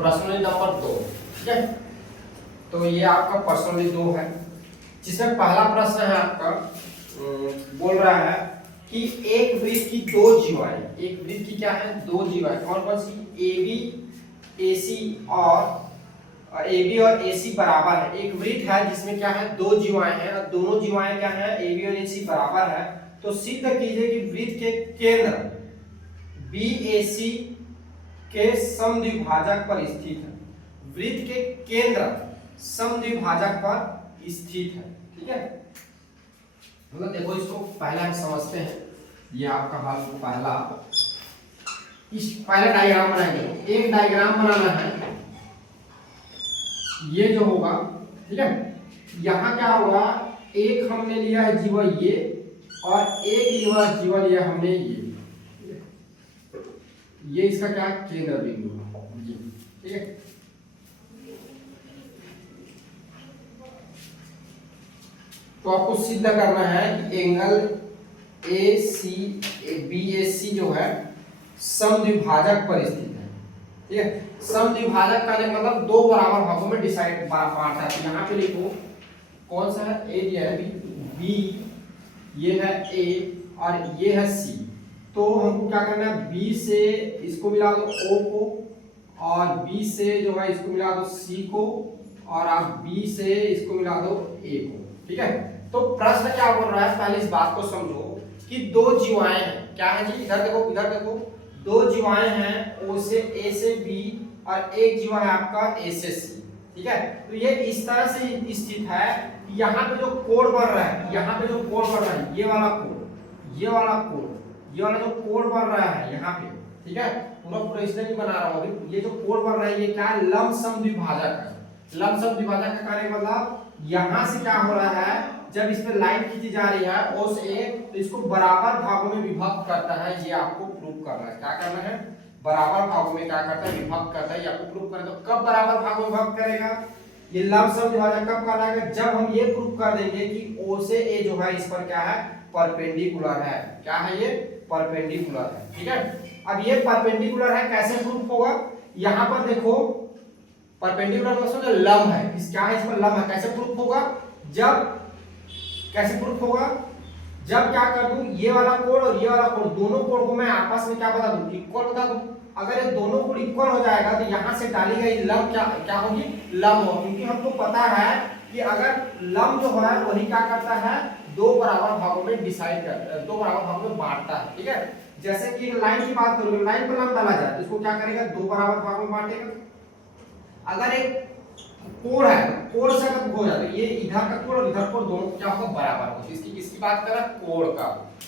प्रश्न नंबर 2, ठीक है। तो ये आपका प्रश्न 2 है, जिसमें पहला प्रश्न है आपका बोल रहा है कि एक वृत्त की दो जीवाएं, एक वृत्त की क्या है, दो जीवाएं, कौन कौन सी, AB AC और AB और AC बराबर है। एक वृत्त है जिसमें क्या है, दो जीवाएं हैं और दोनों जीवाएं क्या है, AB और AC बराबर है। तो सिद्ध कीजिए कि वृत्त के केंद्र BAC के समद्विभाजक पर स्थित है। वृत्त के केंद्र समद्विभाजक पर स्थित है, ठीक है। मतलब देखो इसको पहले हम समझते हैं। ये आपका हाल पहला, इस पहला डायग्राम बनाएंगे। एक डायग्राम बनाना है, ये जो होगा, ठीक है। यहाँ क्या होगा, एक हमने लिया है जीवन ये और एक लिया जीवन लिया हमने ये इसका क्या केंद्र बिंदु है, ठीक है। तो आपको सिद्ध करना है कि एंगल BAC जो है समद्विभाजक पर स्थित है, ठीक है। समद्विभाजक का मतलब दो बराबर भागों में डिसाइड बांटता है। यहाँ पे लिखो कौन सा है, A दिया है, B ये है A और ये है C। तो हमको क्या करना है, B से इसको मिला दो O को और B से जो है इसको मिला दो C को और आप B से इसको मिला दो A को, ठीक है। तो प्रश्न क्या बोल रहा है, पहले इस बात को समझो कि दो जीवाएं हैं, क्या है जी, इधर देखो इधर देखो, दो जीवाएं हैं O से A से B और एक जीवा है आपका A से C, ठीक है। तो ये इस तरह से स्थित है, यहाँ पे जो कोण बन रहा है, यहाँ पे जो कोण बन रहा है, ये वाला कोण, ये वाला कोण, ये वाला जो कोण बन रहा है यहाँ पे, ठीक है। पूरा इसलिए नहीं बना रहा हूँ अभी। ये जो कोण बन रहा है ये क्या है, लंब समद्विभाजक है। लंब समद्विभाजक का कार्य मतलब यहाँ से क्या हो रहा है, जब इस पे लाइन खींची जा रही है O से A, तो इसको बराबर भागों में विभक्त करता है। ये आपको प्रूव करना है, क्या करना है, बराबर भागों में क्या करता है, विभक्त करता है। ये आपको प्रूव करना है। तो कब बराबर भागों में विभक्त करेगा, ये लंब समद्विभाजक कब कहलाएगा, जब हम ये प्रूव कर देंगे कि O से A जो है इस पर क्या है, परपेंडिकुलर है। क्या है, ये परपेंडिकुलर है, ठीक है। अब ये परपेंडिकुलर है, कैसे प्रूफ होगा, यहाँ पर देखो परपेंडिकुलर मतलब लंब है, इस क्या है, इस पर लंब है। कैसे प्रूफ होगा, जब कैसे प्रूफ होगा, जब क्या कर दूं, ये वाला कोण और ये वाला कोण, दोनों कोण को मैं आपस में क्या बता दूं, इक्वल बता दूं। अगर ये दोनों कोण इक्वल हो जाएगा तो यहाँ से डाली गई लंब क्या होगी, लंब होगी। क्योंकि हमको पता है कि अगर लंब जो है वही क्या करता है, दो बराबर भागों में डिसाइड करता है, दो बराबर भागों में बांटता है, ठीक है। जैसे कि लाइन की बात करूंगा, लाइन पर लंब डाला जाए तो इसको क्या करेगा, दो बराबर भागों में बांटेगा। अगर एक कोण है, कोण से अगर हो जाता है, ये इधर का कोण और इधर कोण दोनों क्या होगा, बराबर होगा। इसकी किसकी बात कर रहा है, कोण का।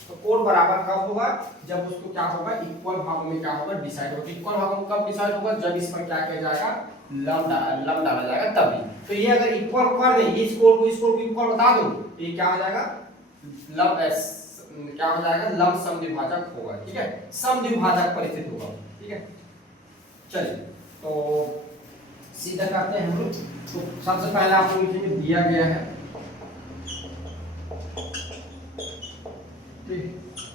तो कोण बराबर कब होगा, जब उसको क्या होगा, इक्वल भागों में क्या होगा, डिसाइड होगा। इक्वल भागों में कब डिसाइड होगा, जब इस पर क्या किया जाएगा, लंब डाला जाएगा तभी। तो ये अगर इक्वल कर दे, इस कोण को इक्वल बता दो, तो ये क्या हो जाएगा, लंब क्या हो जाएगा, लंब समद्विभाजक होगा, ठीक है। समद्विभाजक परिस्थिति होगा, ठीक है। चलिए तो सीधा करते हैं हम लोग। तो सबसे पहले आप लोग लिखेंगे, दिया गया है,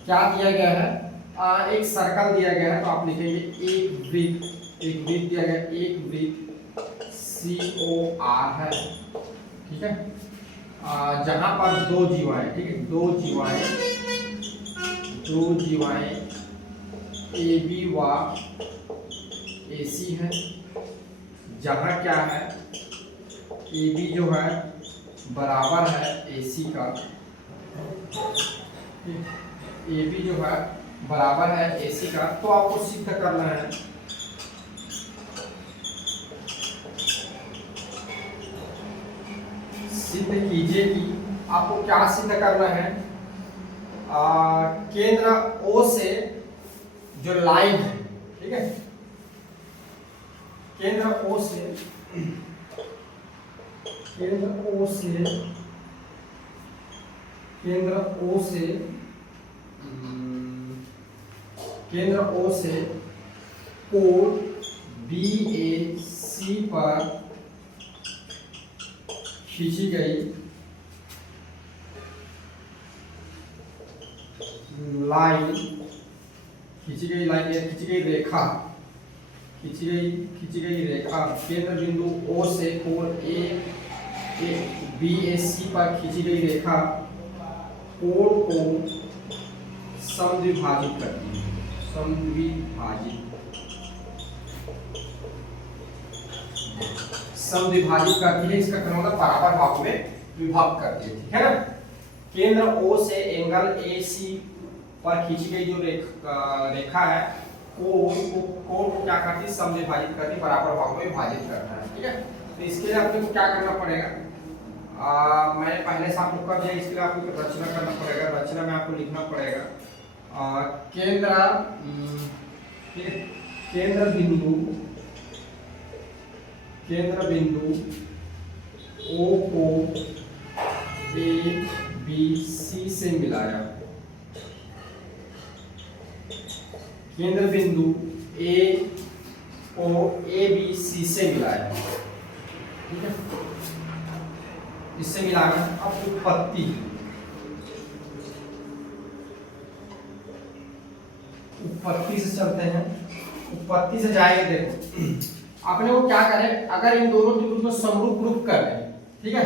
क्या दिया गया है, एक सर्कल दिया गया है। तो आप लिखेंगे एक वृत्त दिया गया, एक वृत्त COR है, ठीक है। जहां पर दो जीवाएं, ठीक है, दो जीवाएं AB व AC है। जहां क्या है, AB जो है बराबर है AC का, AB जो है बराबर है AC का। तो आपको सिद्ध करना है, सिद्ध कीजिए कि आपको क्या सिद्ध करना है, केंद्र O से जो लाइन है, ठीक है, केंद्र O से कोण BAC पर खींची गई लाइन, खींची गई रेखा खींची गई रेखा केंद्र बिंदु O से कोण BAC पर खींची गई रेखा कोण को समद्विभाजित करती है। समद्विभाजित करती है, इसका मतलब बराबर भागों में विभक्त करती है, ठीक है ना। केंद्र O से एंगल AC पर खींची गई जो रेखा है कोण को क्या करती है, समद्विभाजित करती, बराबर भागों में विभाजित करता है, ठीक है। तो इसके लिए आपको क्या करना पड़ेगा, मैंने पहले से आपको कर दिया, इसके लिए आपको रचना करना पड़ेगा। रचना में आपको लिखना पड़ेगा केंद्र बिंदु O को ABC से मिलाया, केंद्र बिंदु A को ABC से मिलाया, ठीक है। इससे मिलाना। अब उत्पत्ति से चलते हैं। उत्पत्ति से जाएंगे, देखो आपने वो क्या करें, अगर इन दोनों त्रिभुज को समरूप रूप कर दें, ठीक है,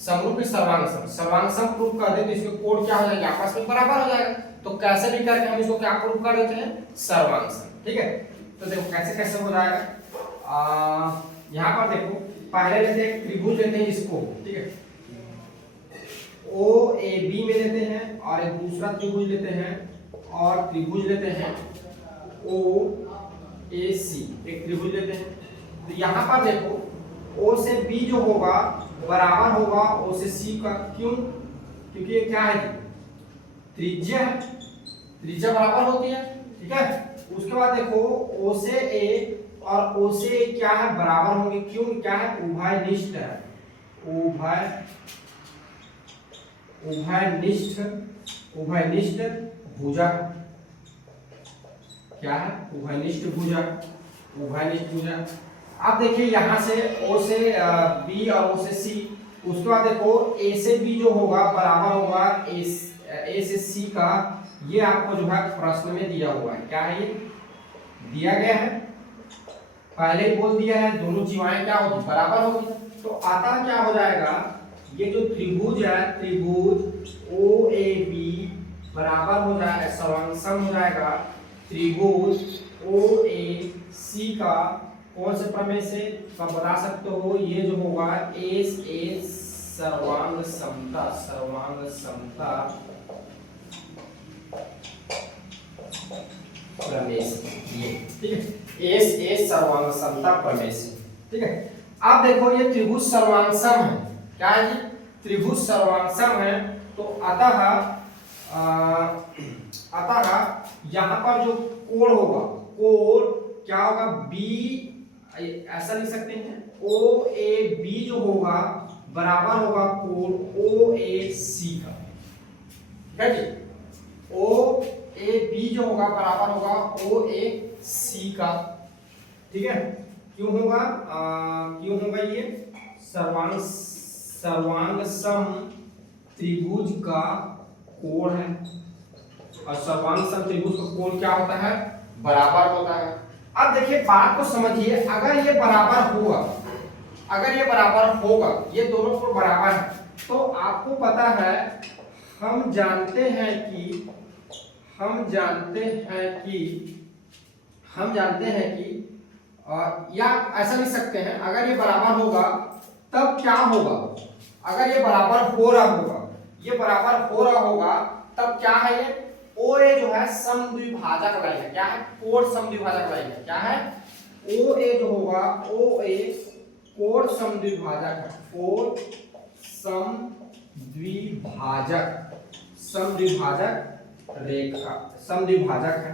समरूप सर्वांगसम प्रूफ कर दें तो इसके कोण क्या हो जाएगा, आपस में बराबर हो जाएगा। तो कैसे भी करके हम इसको क्या प्रूफ कर देते हैं, सर्वांगसम, ठीक है। तो देखो कैसे हो जाएगा, यहाँ पर देखो पहले लेते हैं त्रिभुज लेते हैं इसको, ठीक है, OAB में लेते हैं और एक दूसरा त्रिभुज लेते हैं और त्रिभुज लेते हैं OAC, एक त्रिभुज लेते हैं। तो यहाँ पर देखो O से B जो होगा बराबर होगा O से C का, क्यों, क्योंकि ये क्या है, त्रिज्या है, त्रिज्या बराबर होती है, ठीक है। उसके बाद देखो O से A और O से A क्या है, बराबर होंगे, क्यों, क्या है, उभयनिष्ठ है, उभयनिष्ठ भुजा, क्या है, उभयनिष्ठ भुजा। अब देखिए यहाँ से O से B और O से C, उसके बाद देखो A से B जो होगा बराबर होगा A से C का, ये आपको जो है प्रश्न में दिया हुआ है, क्या है, ये दिया गया है, पहले ही बोल दिया है, दोनों जीवाएं क्या होगी, बराबर होगी। तो आता क्या हो जाएगा, ये जो त्रिभुज है, त्रिभुज OAB बराबर हो जाएगा, सर्वांगसम हो जाएगा त्रिभुज OAC का, कौन से प्रमेय से, तो बता सकते हो, ये जो होगा A सर्वांग समता प्रमेय से, ये ठीक है, A सर्वांग समता प्रमेय से, ठीक है। अब देखो ये त्रिभुज सर्वांगसम है, क्या है, ये त्रिभुज सर्वांगसम है। तो अतः यहाँ पर जो कोण होगा, कोण क्या होगा, B, ऐसा लिख सकते हैं, OAB जो होगा बराबर होगा कोण OAC का, ठीक है जी। OAB जो होगा बराबर होगा OAC का, ठीक है। क्यों होगा ये सर्वांगसम त्रिभुज का कोण है, और सर्वांगसम त्रिभुज का कोण क्या होता है, बराबर होता है। अब देखिए बात को समझिए, अगर ये बराबर होगा, ये दोनों कोण बराबर है, तो आपको पता है, हम जानते हैं कि या ऐसा लिख सकते हैं, अगर ये बराबर होगा तब क्या होगा, अगर ये बराबर हो रहा होगा तब क्या है, ये OA जो है समद्विभाजक लाइन है, क्या है, कोण समद्विभाजक लाइन है, क्या है, OA जो होगा OA कोण समद्विभाजक है, कोण समद्विभाजक है।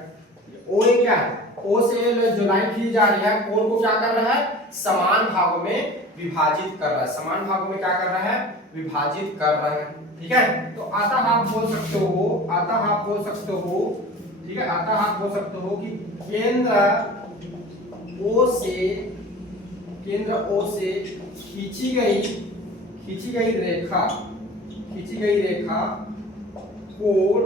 OA क्या है, O से जो लाइन खींची जा रही है, कोण को क्या कर रहा है, समान भागों में विभाजित कर रहा है, समान भागों में क्या कर रहा है, विभाजित कर रहा है, ठीक है। तो अतः आप बोल सकते हो कि केंद्र O से खींची गई रेखा कोण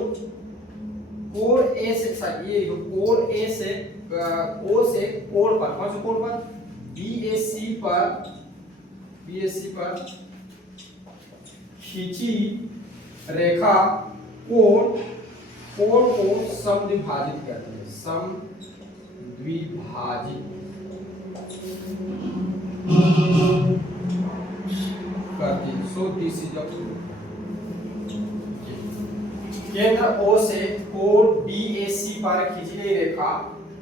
A से ओ से कोण पर, कौन से कोण पर, BAC पर खींची रेखा कोण को समद्विभाजित करती है, समद्विभाजित करती है। सो दिस इज केंद्र O से कोण BAC पर खींची गई रेखा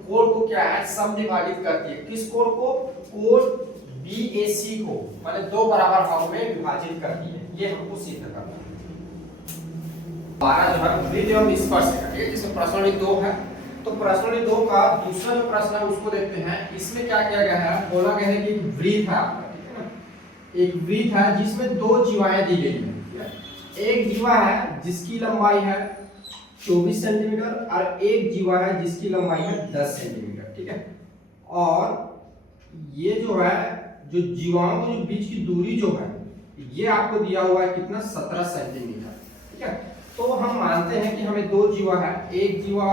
कोण को क्या है, समद्विभाजित करती है। किस कोण को, कोण BAC को, माने दो बराबर भागों में विभाजित करती है। ये हमको सिद्ध करना है। 12 जो है वृत्त एवं स्पर्शरेखा, ठीक है, जिसमें प्रश्नावली 2 है। तो प्रश्नावली 2 का दूसरा जो प्रश्न है उसको देखते हैं। इसमें क्या किया गया है, बोला गया है कि एक वृत्त है आपका, ठीक है ना, एक वृत्त है जिसमें दो जीवाएं दी गई है। एक जीवा है जिसकी लंबाई है 24 सेंटीमीटर और एक जीवा है जिसकी लंबाई है 10 सेंटीमीटर, ठीक है। और ये जो है, जो जीवाओं के बीच की दूरी जो है, ये आपको दिया हुआ है कितना, 17 सेंटीमीटर, ठीक है। तो हम मानते हैं कि हमें दो जीवा है, एक जीवा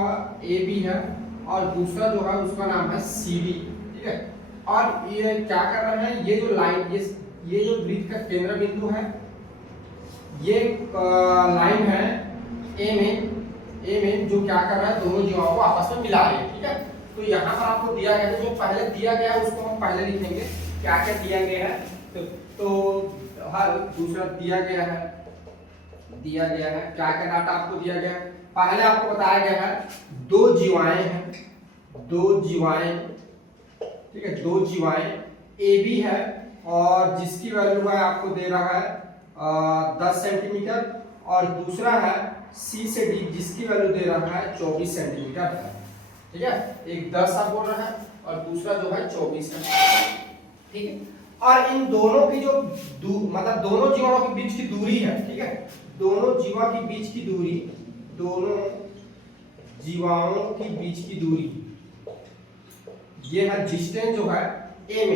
AB है और दूसरा जो है उसका नाम है CD, ठीक है। और ये क्या कर रहे हैं, ये जो लाइन, ये जो वृत्त का केंद्र बिंदु है, ये लाइन है एम जो क्या कर रहा है, दोनों जीवाओं को आपस में मिला रही है, ठीक है। तो यहाँ पर आपको दिया गया है, जो पहले दिया गया है उसको हम पहले लिखेंगे, क्या क्या दिया गया है। तो हर दूसरा दिया गया है क्या क्या डाटा आपको दिया गया है। पहले आपको बताया गया है दो जीवाएं हैं, ठीक है, दो जीवाएं AB है और जिसकी वैल्यू है आपको दे रहा है 10 सेंटीमीटर, और दूसरा है C से D जिसकी वैल्यू दे रहा है 24 सेंटीमीटर है, ठीक है। एक 10 आप बोल रहा है और दूसरा जो है 24 है, ठीक है। और इन दोनों की जो मतलब दोनों जीवाओं के बीच की दूरी है, ठीक है, दोनों जीवाओं के बीच की दूरी, ये है डिस्टेंस जो है एम,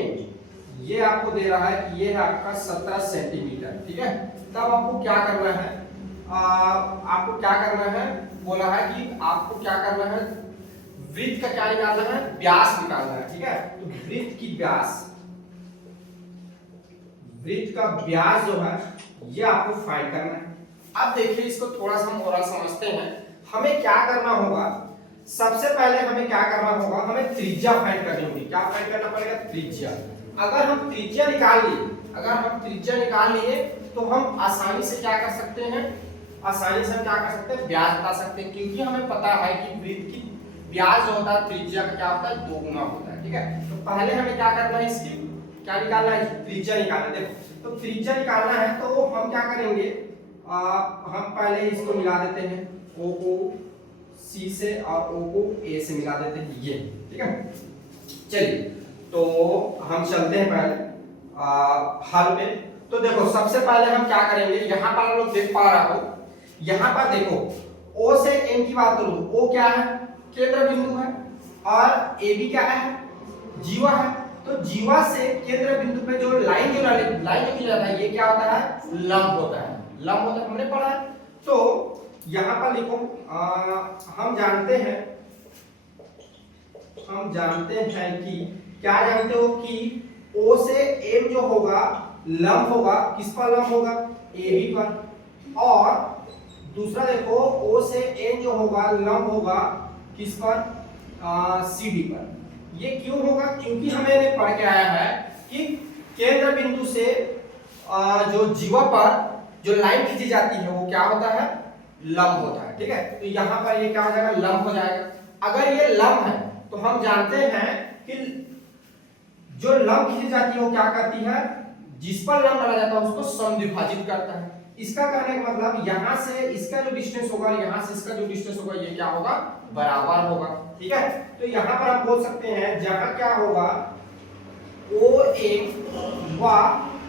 ये आपको दे रहा है कि ये है आपका 17 सेंटीमीटर, ठीक है। तब आपको क्या करना है, बोला है कि आपको क्या करना है, वृत्त का क्या निकालना है, व्यास निकालना है, ठीक है। तो वृत्त का व्यास जो है ये आपको फाइंड करना है। अब देखिए इसको थोड़ा सा हम और समझते हैं। हमें क्या करना होगा, सबसे पहले हमें क्या करना होगा, हमें त्रिज्या फाइंड करनी होगी। क्या फाइंड करना पड़ेगा, त्रिज्या। अगर हम त्रिज्या निकाल लिए तो हम आसानी से क्या कर सकते हैं, व्यास बता सकते हैं, क्योंकि हमें पता है कि वृत्त की व्यास जो होता है त्रिज्या का क्या होता है, 2 गुना होता है, ठीक है। तो पहले हमें क्या करना है, इसकी क्या निकालना है, त्रिज्या निकालना है। देखो, तो त्रिज्या निकालना है तो हम क्या करेंगे, हम पहले इसको मिला देते हैं, O को C से और O को A से मिला देते हैं, ये, ठीक है। चलिए तो हम चलते हैं पहले हल पे। तो देखो सबसे पहले हम क्या करेंगे, यहाँ पर आप लोग देख पा रहा हो, यहाँ पर देखो O से M की बात करूं, O क्या है, केंद्र बिंदु है, और AB क्या है, जीवा है। तो जीवा से केंद्र बिंदु पे जो लाइन जो खींचा जाता है, ये क्या होता है, लंब होता है, हमने पढ़ा है। तो यहाँ पर लिखो, हम जानते हैं कि क्या जानते हो कि O से M जो होगा लंब होगा, किस पर लंब होगा, AB पर। और दूसरा देखो O से N जो होगा लंब होगा किस पर, CD पर। ये क्यों होगा, क्योंकि हमें पढ़ के आया है कि केंद्र बिंदु से जो जीवा पर जो लाइन खींची जाती है वो क्या होता है, लंब होता है, ठीक है। तो यहाँ पर ये क्या हो जाएगा, लंब हो जाएगा। अगर ये लंब है तो हम जानते हैं कि जो लंब खींची जाती है वो क्या करती है, जिस पर लंब डाला जाता है उसको समद्विभाजित करता है। इसका कहने का मतलब यहाँ से इसका जो डिस्टेंस होगा, यहाँ से इसका जो डिस्टेंस होगा, ये क्या होगा, बराबर होगा, ठीक है। तो यहाँ पर आप बोल सकते हैं, जहां क्या होगा, OM व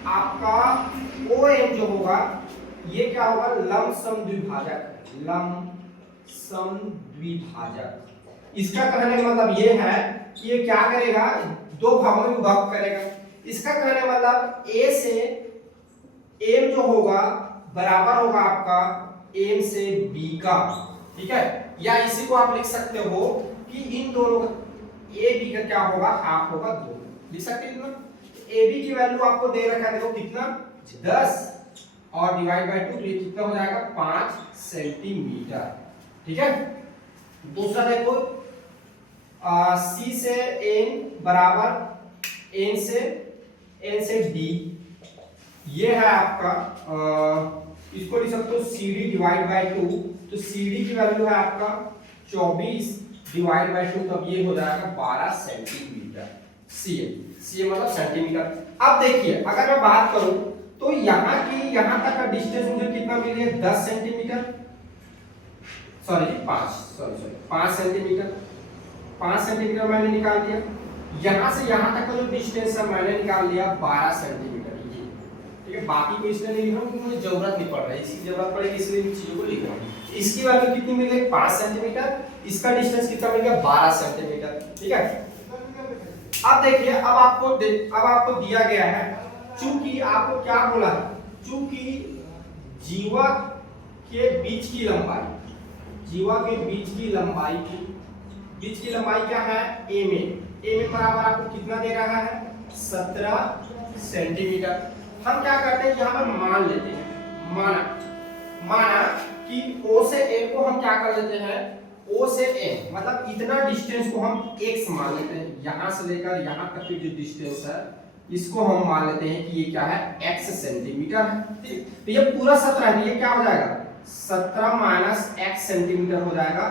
आपका OM जो होगा ये क्या होगा, लंब समद्विभाजक। इसका कहने का मतलब ये है कि ये क्या करेगा, 2 भागों में विभक्त करेगा। इसका कहने का मतलब A से M जो होगा बराबर होगा आपका M से B का, ठीक है। या इसी को आप लिख सकते हो कि इन दोनों ए बी का क्या होगा, हाफ होगा 2, लिख सकते हैं ना। ए बी की वैल्यू आपको दे रखा है, देखो कितना 10 और डिवाइड बाय 2, तो ये कितना हो जाएगा 5 सेंटीमीटर। ठीक है। दूसरा देखो सी से एन बराबर एन से डी, ये है आपका इसको लिख सकते हो सी डी डिवाइड बाय 2, तो सी डी की वैल्यू है आपका 24 डिवाइड बाय 2, तब ये हो जाएगा 12 सेंटीमीटर। सी मतलब सेंटीमीटर। अब देखिए अगर मैं बात करूं तो यहां की यहां तक का डिस्टेंस मुझे कितना मिल गया, 10 सेंटीमीटर, सॉरी 5 सेंटीमीटर। 5 सेंटीमीटर मैंने निकाल दिया। यहां से यहां तक का जो डिस्टेंस है मैंने निकाल लिया 12 सेंटीमीटर। ये ठीक है, बाकी को इसलिए नहीं लिख रहा हूं क्योंकि मुझे जरूरत नहीं पड़ रही है, इसकी जरूरत पड़ेगी इसलिए इन चीजों को लिख रहा हूं। इसकी वैल्यू कितनी मिल गई 5 सेंटीमीटर, इसका डिस्टेंस कितना मिल गया 12 सेंटीमीटर। ठीक है। अब देखिए अब आपको दिया गया है, चूंकि आपको क्या बोला है, चूंकि जीवा के बीच की लंबाई क्या है ए में बराबर आपको कितना दे रहा है 17 सेंटीमीटर। हम क्या करते हैं यहाँ पर मान लेते हैं, माना कि ओ से ए को हम क्या कर लेते हैं, ओ से ए मतलब इतना डिस्टेंस को हम x मान लेते हैं, यहां से लेकर यहां तक की जो डिस्टेंस है इसको हम मान लेते हैं कि ये क्या है x सेंटीमीटर है। ठीक, तो ये पूरा 17 है, ये क्या हो जाएगा 17 माइनस x सेंटीमीटर हो जाएगा,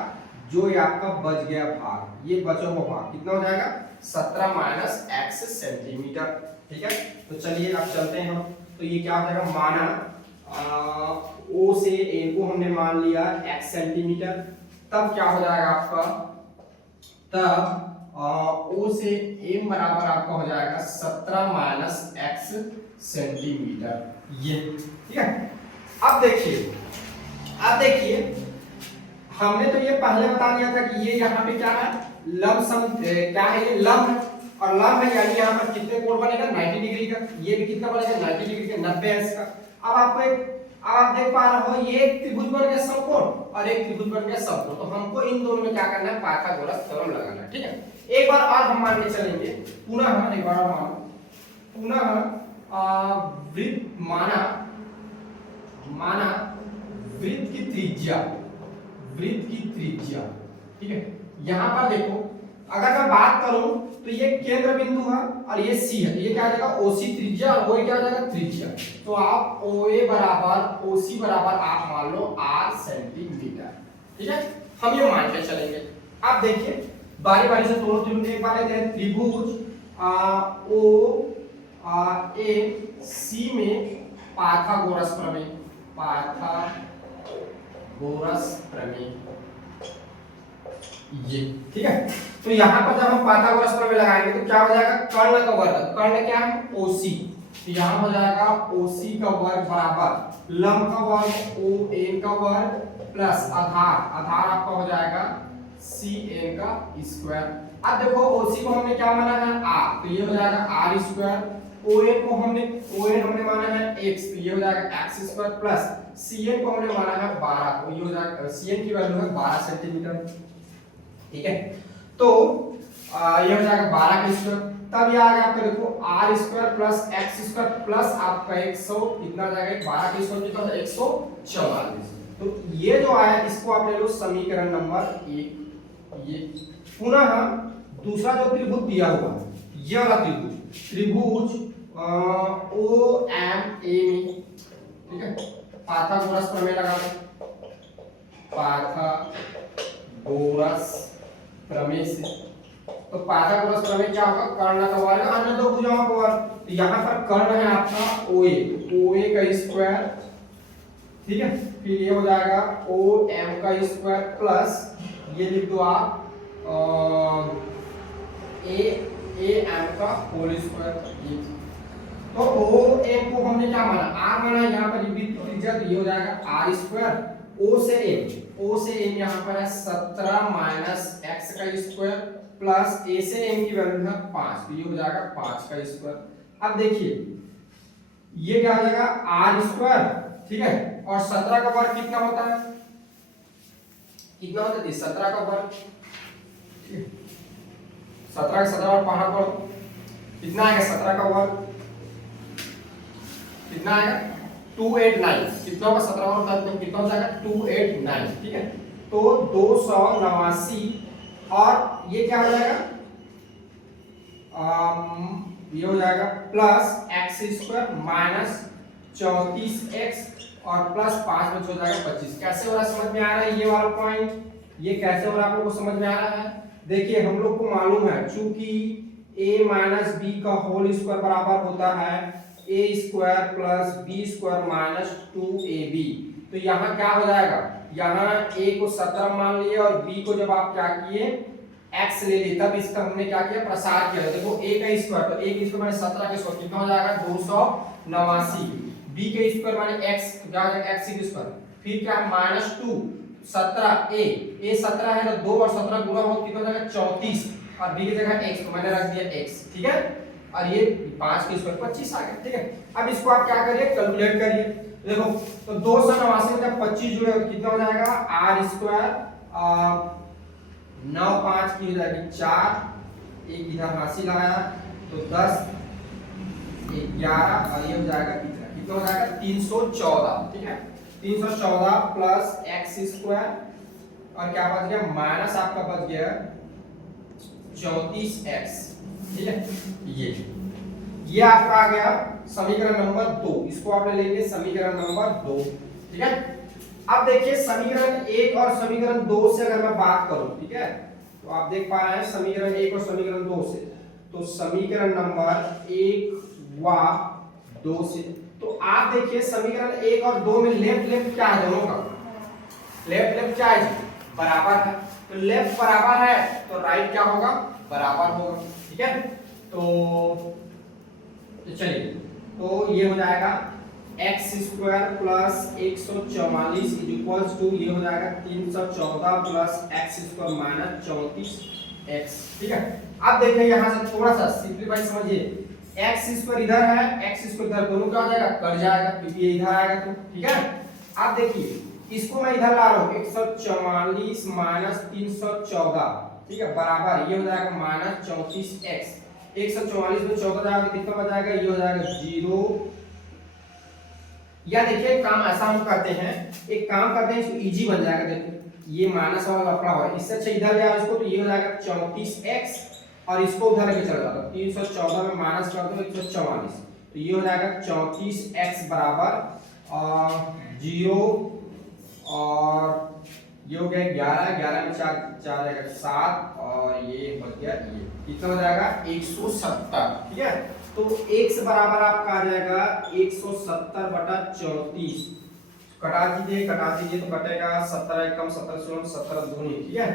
जो ये आपका बच गया भाग, ये बचा हुआ भाग कितना हो जाएगा 17 माइनस x सेंटीमीटर। ठीक है, तो चलिए अब चलते हैं हम। तो ये क्या हो जाएगा, माना ओ से ए को हमने मान लिया x सेंटीमीटर, तब क्या हो जाएगा आपका, तब ओ से ए बराबर आपका हो जाएगा 17 माइनस x सेंटीमीटर। ये ठीक है। अब देखिए हमने तो ये पहले बता दिया था कि ये यहाँ पे क्या है लंबसम, क्या है ये लंब है, और लंब है यानी यहाँ पर कितने कोण बनेगा 90 डिग्री का, ये भी कितना बनेगा 90 डिग्री का, 90 अंश का। अब आप देख पा रहे हो ये एक त्रिभुज बन गया समकोण और एक त्रिभुज बन गया समकोण, तो हमको इन दोनों में क्या करना है पाइथागोरस थ्योरम लगाना है। ठीक है, एक बार और हम मान के चलेंगे, पुनः एक बार और वृत्त माना वृत्त की त्रिज्या। ठीक है, यहां पर देखो अगर मैं बात करूं तो ये केंद्र बिंदु है और ये सी है, तो ये क्या आ जाएगा ओसी त्रिज्या और वो क्या आ जाएगा त्रिज्या। तो आप ओए बराबर ओसी बराबर आप मान लो r सेंटीमीटर। ठीक है, हम ये मान के चलेंगे। अब देखिए बारी बारी से दोनों त्रिभुज देख पा लेते हैं। त्रिभुज ओ ए सी में पाइथागोरस प्रमेय ये। ठीक है, तो यहाँ पर जब हम पाइथागोरस प्रमेय लगाएंगे तो क्या हो जाएगा, कर्ण का वर्ग, कर्ण क्या है ओसी, तो यहाँ हो जाएगा ओसी का वर्ग बराबर लंब का वर्ग ओ एन का वर्ग प्लस आधार आपका हो जाएगा सी एन का स्क्वायर। अब देखो ओसी को हमने क्या माना है आर, तो ये हो जाएगा आर स्क्वायर, ओएन हमने माना है x, तो ये हो जाएगा x स्क्वायर प्लस cn को हमने माना है 12, तो ये हो जाएगा cn की वैल्यू है 12 सेंटीमीटर। ठीक है, तो ये हो जाएगा 12 का स्क्वायर, तब ये आ गया आपका देखो r square plus x square plus आपका 100 कितना आ जाएगा 12 का स्क्वायर कितना 144। तो ये जो आया इसको आप ले लो समीकरण नंबर 1। ये पुनः दूसरा जो त्रिभुज दिया हुआ ये वाला त्रिभुज ओ एम ए में, ठीक है, पाइथागोरस प्रमेय लगा दो, पाइथागोरस प्रमेय से, तो पाइथागोरस प्रमेय क्या होगा, कर्ण का वर्ग अन्य दो भुजाओं का वर्ग, तो यहाँ पर कर्ण है आपका ओए का स्क्वायर, ठीक है, फिर ये हो जाएगा ओ एम का स्क्वायर प्लस ये लिख दो आप ए एम का होल स्क्वायर। तो ओ एम को हमने क्या माना आर माना, यहाँ पर त्रिज्या, तो ये हो जाएगा आर स्क्वायर, ओ से एम यहाँ पर है 17 माइनस एक्स का स्क्वायर प्लस ए से एम की वैल्यू है 5, तो ये हो जाएगा 5 का स्क्वायर। अब देखिए ये क्या हो जाएगा आर स्क्वायर, ठीक है, और 17 का वर्ग कितना होता है, कितना होता है 17 का वर्ग 17 का 17 बार पहाड़ा पढ़ो, कितना आएगा 17 का वर्ग, कितना आएगा 289, कितना होगा 17 और 7 कितना हो जाएगा 289, ठीक है। तो 289 और ये क्या हो जाएगा ये हो जाएगा plus x square minus 34x और प्लस 5 में हो जाएगा 25। कैसे हो रहा है समझ में आ रहा है ये वाला पॉइंट, ये कैसे हो रहा है आप लोगों को समझ में आ रहा है। देखिए हम लोग को मालूम है चूंकि a माइनस बी का होल स्क्वायर बराबर होता है a square plus b square minus 2ab, तो यहाँ क्या हो जाएगा, यहाँ a को 17 मान लिए और b को जब आप क्या किए x ले लिए तब इसका हमने क्या किया प्रसार किया। देखो a का स्क्वायर तो a का स्क्वायर माने 17 का स्क्वायर कितना हो जाएगा 289, b का स्क्वायर माने x क्या हो जाएगा x का स्क्वायर, फिर क्या माइनस 2 17 a 17 है तो 2 और 17 गुणा हो कितना हो जाएगा 34 और b की जगह x तो मैंने रख दिया x, ठीक है। और ये 5 के स्क्वायर 25 आ गया, ठीक है। अब इसको आप क्या करिए कैलकुलेट करिए, देखो तो 289 में जब 25 जुड़े तो कितना हो जाएगा r स्क्वायर 9 5 की हो जाएगी 4, एक इधर हासिल आया तो 10 11 और ये हो जाएगा कितना हो जाएगा 314, ठीक है। 314 प्लस एक्स स्क्वायर और क्या बच गया माइनस आपका बच गया 34x, ठीक है। ये आपका आ गया समीकरण नंबर 2, इसको आप ले लेंगे समीकरण नंबर 2, ठीक है। अब देखिए समीकरण 1 और समीकरण 2 से अगर मैं बात करूं, ठीक है, तो आप देख पा रहे हैं समीकरण 1 और समीकरण 2 से, तो समीकरण नंबर 1 व 2 से, तो आप देखिए समीकरण 1 और 2 में लेफ्ट लेफ्ट क्या है दोनों का, लेफ्ट लेफ्ट क्या है बराबर है, तो लेफ्ट बराबर है तो राइट क्या होगा बराबर होगा, ठीक है। तो चलिए तो ये हो जाएगा x square plus 144 is equals to ये हो जाएगा 314 plus x square minus 34x, ठीक है। अब देखिए यहां से थोड़ा सा सिंपलीफाई समझिए, एक्स स्क्वायर इधर है एक्स स्क्वायर इधर, दोनों क्या हो जाएगा कट जाएगा क्योंकि ये इधर आएगा, तो ठीक है। अब देखिए इसको मैं इधर ला रहा हूं 144 माइनस 314, ठीक है, बराबर ये हो जाएगा माइनस 34x, 144 में 14 जाएगा कितना बच जाएगा ये हो जाएगा 0। या देखिए काम ऐसा हम करते हैं, एक काम करते हैं इसको इजी बन जाएगा, देखो ये माइनस वाला लफड़ा हुआ है, इससे अच्छा इधर ले आओ इसको, तो ये हो जाएगा 34x और इसको उधर लेके चला जाता 314 में माइनस कर दो 144, तो ये हो जाएगा 34x बराबर 0 और ये हो गया 11, 11 में 4 जाएगा 7 और ये बच गया ये कितना हो जाएगा 170, ठीक है। तो x बराबर आपका आ जाएगा 170 बटा 34, कटा दीजिए तो कटेगा 17 एकम 17 शून्य 17 दूनी, ठीक है,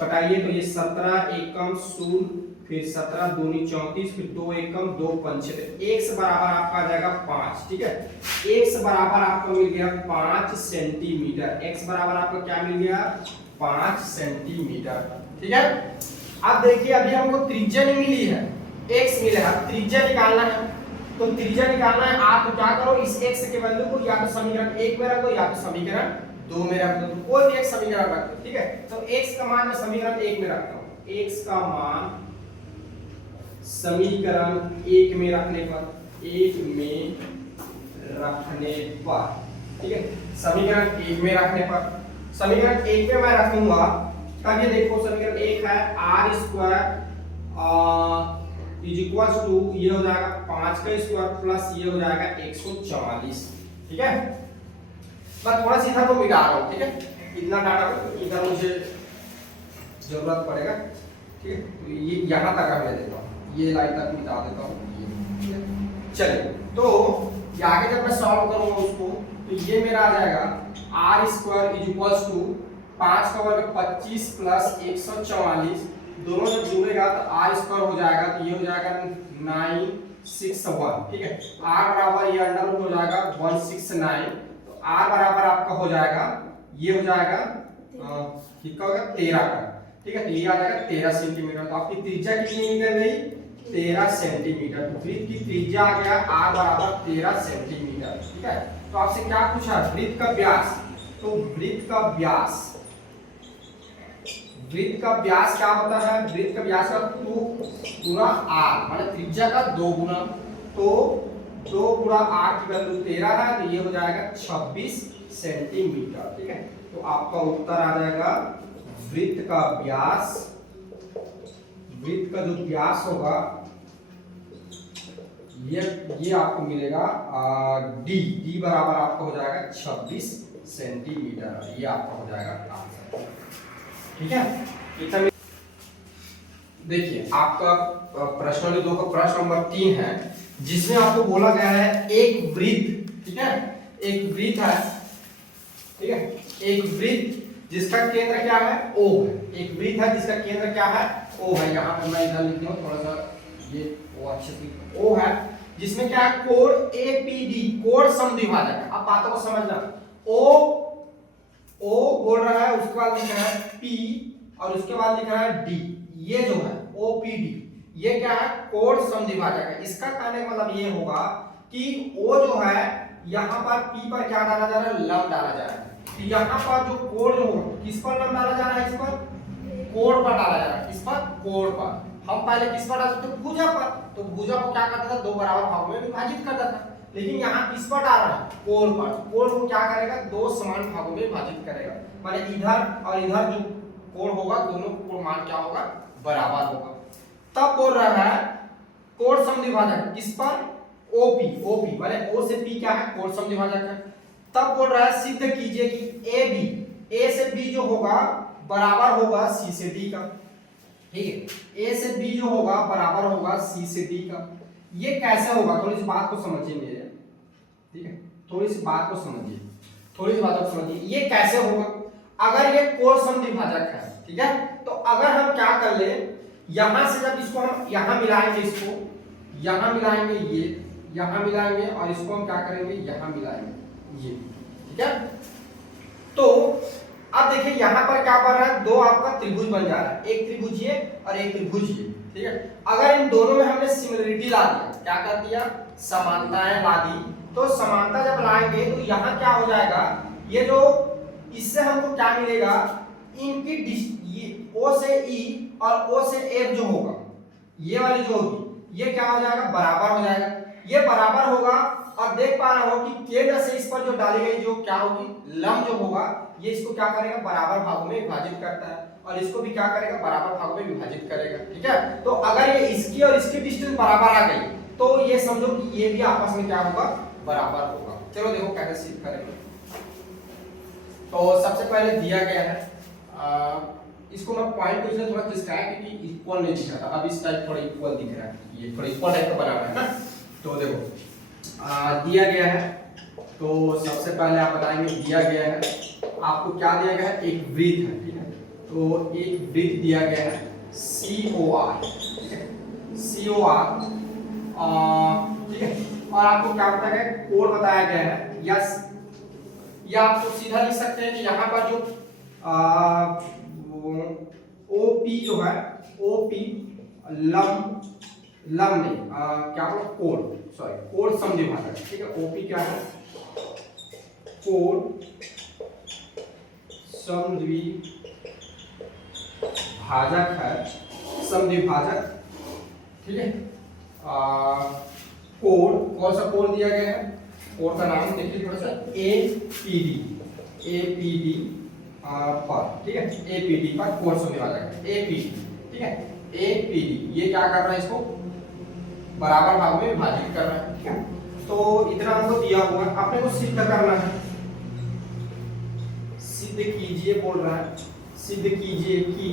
कटाइए तो ये 17 एकम शून्य फिर 17 दूनी 34 फिर 2 एकम 2 पंचे, x बराबर आपका आ जाएगा 5, ठीक है। x बराबर आपको मिल गया 5 सेंटीमीटर, x बराबर आपको क्या मिल गया 5 सेंटीमीटर, ठीक है। अब देखिए अभी हमको त्रिज्या नहीं मिली है, x मिला है, त्रिज्या निकालना है, तो त्रिज्या निकालना है आप तो क्या करो इस x के वैल्यू को या तो समीकरण 1 में रख दो या तो समीकरण 2 में रख दो, तो कोई भी एक समीकरण रख दो, ठीक है। तो x का मान मैं समीकरण 1 में रखता हूं, x का मान समीकरण 1 में रखने पर ठीक है, समीकरण 1 में रखने पर समीकरण 1 में मैं रखूंगा तब ये देखो समीकरण 1 है r square is equals to ये हो जाएगा 5 का स्क्वायर प्लस ये हो जाएगा 144, ठीक है। मैं थोड़ा सा इधर को मिटा रहा हूं, ठीक है, इतना डाटा इधर मुझे जरूरत पड़ेगा, ठीक है। तो ये यहां तक रखने देता हूं, ये लाइन तक मिटा देता हूं, चलिए। तो ये आगे जब मैं सॉल्व करूंगा उसको तो ये मेरा आ जाएगा r square is equals to 5 का वर्ग 25 प्लस 144, दोनों जब जुड़ेगा तो r स्क्वायर हो जाएगा, तो ये हो जाएगा 961, ठीक है। r बराबर ये अंडर रूट हो जाएगा 169, तो r बराबर आपका हो जाएगा ये हो जाएगा कितना होगा 13 का, ठीक है। तो ये आ जाएगा 13 सेंटीमीटर, तो आपकी त्रिज्या कितनी निकल गई 13 सेंटीमीटर, तो वृत्त की त्रिज्या आ गया r बराबर 13 सेंटीमीटर, ठीक है। तो आपसे क्या पूछा वृत्त का व्यास, तो वृत्त का व्यास वृत्त का व्यास क्या होता है, वृत्त का व्यास का 2 गुना r माने त्रिज्या का 2 गुना, तो 2 गुना r की वैल्यू 13 है, तो ये हो जाएगा 26 सेंटीमीटर। ठीक है, तो आपका उत्तर आ जाएगा वृत्त का व्यास, वृत्त का जो व्यास होगा ये आपको मिलेगा डी बराबर आपको हो जाएगा 26 सेंटीमीटर, ये आपका हो जाएगा आंसर। ठीक है, इतना देखिए आपका प्रश्न 2 का प्रश्न नंबर 3 है, जिसमें आपको बोला गया है एक वृत्त, ठीक है, एक वृत्त है, ठीक है, एक वृत्त जिसका केंद्र क्या है O है, एक वृत्त है जिसका केंद्र क्या है O है, यहाँ पर मैं इधर लिख लूं थोड़ा सा, ये O अच्छे से O है, जिसमें क्या है कोण APD, कोण समद्विभाजक है। अब बातों को समझना, O बोल रहा है, उसके बाद लिख रहा है P और उसके बाद लिख रहा है D, ये जो है OPD ये क्या है कोण समद्विभाजक है। इसका कहने का मतलब ये होगा कि O जो है यहाँ पर P पर क्या डाला जा रहा है, लंब डाला जा रहा है, तो यहाँ पर जो कोण जो किस पर लंब डाला जा रहा है, इस पर कोण पर डाला जा रहा है, किस पर, कोण पर। हम पहले किस पर डालते थे, भुजा पर, तो भुजा को क्या करता था, 2 बराबर भागों में विभाजित करता था, लेकिन यहाँ किस पर डाल रहा है, कोण पर, कोण को क्या करेगा, 2 समान भागों में विभाजित करेगा, माने इधर और इधर जो कोण होगा दोनों कोण मान क्या होगा, बराबर होगा। तब बोल रहा है कोण समद्विभाजक किस पर, OP माने O से P क्या है, कोण समद्विभाजक है। तब बोल रहा है सिद्ध कीजिए कि A से B जो होगा बराबर होगा C से D का, ठीक है, A से B जो होगा बराबर होगा C से D का। ये कैसे होगा, थोड़ी सी बात को समझिए मेरे, ठीक है, थोड़ी सी बात को समझिए, थोड़ी सी बात को समझिए, ये कैसे होगा, अगर ये कोण समद्विभाजक है, ठीक है, तो अगर हम क्या कर ले, यहां से जब इसको हम यहां मिलाएंगे, इसको यहां मिलाएंगे, ये यहां मिलाएंगे और इसको हम क्या करेंगे, यहां मिलाएंगे, ये, ठीक है। तो अब देखिए यहां पर क्या बन रहा है, 2 आपका त्रिभुज बन जा रहा है, एक त्रिभुज ये और एक त्रिभुज ये, ठीक है। अगर इन दोनों में हमने सिमिलरिटी ला दिया, क्या कर दिया, समानताएं ला दी, तो समानता जब लाएंगे तो यहाँ क्या हो जाएगा, ये जो इससे हमको क्या मिलेगा, इनकी ये O से E और O से F जो होगा, ये वाली जो होगी ये क्या हो जाएगा, बराबर हो जाएगा, ये बराबर होगा। और देख पा रहे हो कि केंद्र से इस पर जो डाली गई जो क्या होगी, लंब जो होगा, ये इसको क्या करेगा, बराबर भागों में विभाजित करता है, और इसको भी क्या करेगा, बराबर भागों में विभाजित करेगा, ठीक है। तो अगर ये इसकी और इसकी डिस्टेंस बराबर आ गई, तो ये समझो कि ये भी आपस में क्या होगा, बराबर होगा। चलो देखो कैसे सिद्ध करेंगे। तो सबसे पहले दिया गया है, इसको मैं पॉइंट को इसलिए थोड़ा खिसकाया क्योंकि इक्वल नहीं दिख रहा था, अब इस टाइप थोड़ा इक्वल दिख रहा है, ये थोड़ा इक्वल टाइप का बना हुआ है ना। तो देखो दिया गया है, तो सबसे पहले आप बताएंगे दिया गया है, आपको क्या दिया गया है, एक वृत्त है, ठीक है, तो एक वृत्त दिया गया है COR, ठीक है, COR, ठीक है, और आपको क्या बताया गया है, कोण बताया गया है, या आपको सीधा लिख सकते हैं कि यहाँ पर जो OP जो है, OP लंब नहीं, क्या बोला, कोण, सॉरी, कोण समद्विभाजक, ठीक है, OP क्या है, कोण समद्विभाजक है, समद्विभाजक, ठीक है। कोण, कौन सा कोण दिया गया है, कोण का नाम देखिए थोड़ा सा, APD पर, ठीक है, APD पर कोण समद्विभाजक है, APD, ठीक है, APD ये क्या कर रहा है, इसको बराबर भागों में विभाजित कर रहा है, ठीक है। तो इतना हमको दिया हुआ, अपने को सिद्ध करना है, सिद्ध कीजिए बोल रहा है, सिद्ध कीजिए कि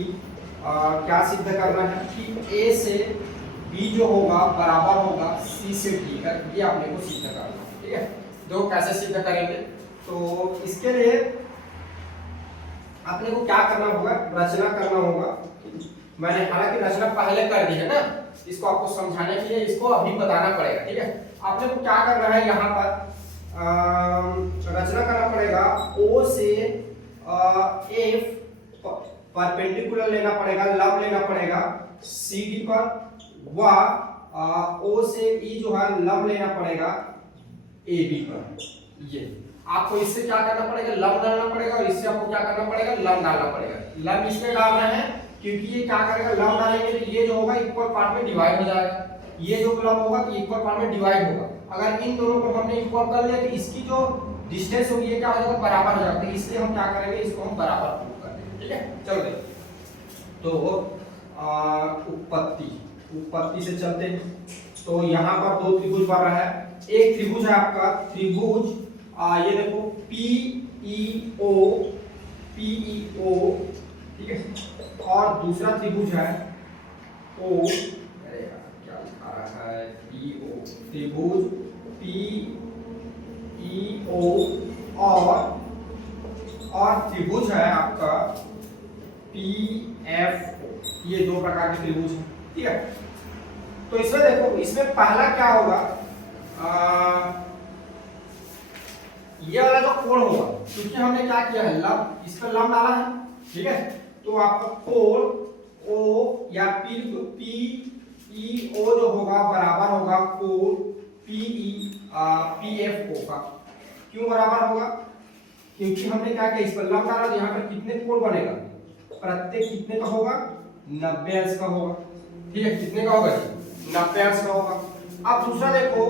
क्या सिद्ध करना है कि A से B जो होगा बराबर होगा C से D का, ये अपने को सिद्ध करना है, ठीक है। तो कैसे सिद्ध करेंगे, तो इसके लिए अपने को क्या करना होगा, रचना करना होगा। मैंने हालांकि रचना पहले कर दी है ना, इसको आपको समझाने के लिए इसको अभी बताना पड़ेगा, ठीक है। आपने को क्या करना है, यहाँ पर रचना करना पड़ेगा, O से F परपेंडिकुलर लेना पड़ेगा, लंब लेना पड़ेगा CD पर, व O से E जो है लंब लेना पड़ेगा AB पर। ये आपको इससे क्या करना पड़ेगा, लंब डालना पड़ेगा, और इससे आपको क्या करना पड़ेगा, लंब डालना पड़ेगा। लंब इसमें डाल रहे हैं क्योंकि ये क्या करेगा, लंब डालेंगे तो ये जो होगा इक्वल पार्ट में डिवाइड हो जाएगा, ये जो लंब होगा तो इक्वल पार्ट में डिवाइड होगा। अगर इन दोनों को हमने इक्वल कर लिया तो इसकी जो डिस्टेंस होगी ये क्या हो जाएगा, बराबर हो जाएगा। इसलिए हम क्या करेंगे, इसको हम बराबर प्रूव कर देंगे। ठीक है, चलो देखो तो उत्पत्ति से चलते हैं। तो यहाँ पर दो त्रिभुज बन रहा है। एक त्रिभुज है आपका त्रिभुज ये देखो PEO, ठीक है, और दूसरा त्रिभुज है O, अरे यार क्या लिखा रहा है, PO, त्रिभुज PEO, और त्रिभुज है आपका PFO। ये दो प्रकार के त्रिभुज हैं। ठीक है, तो इसमें देखो, इसमें पहला क्या होगा, ये वाला जो कोण होगा, क्योंकि हमने क्या किया है, लंब, इस पर लंब डाला है। ठीक है, तो आपका कोण O या PEO जो होगा बराबर होगा कोण PFO का। क्यों बराबर होगा, क्योंकि हमने क्या किया, इस पर लंब डाला, तो यहाँ पर कितने कोण बनेगा, प्रत्येक कितने का होगा, 90 अंश का होगा। ठीक है, कितने का होगा, 90 अंश का होगा। अब दूसरा देखो,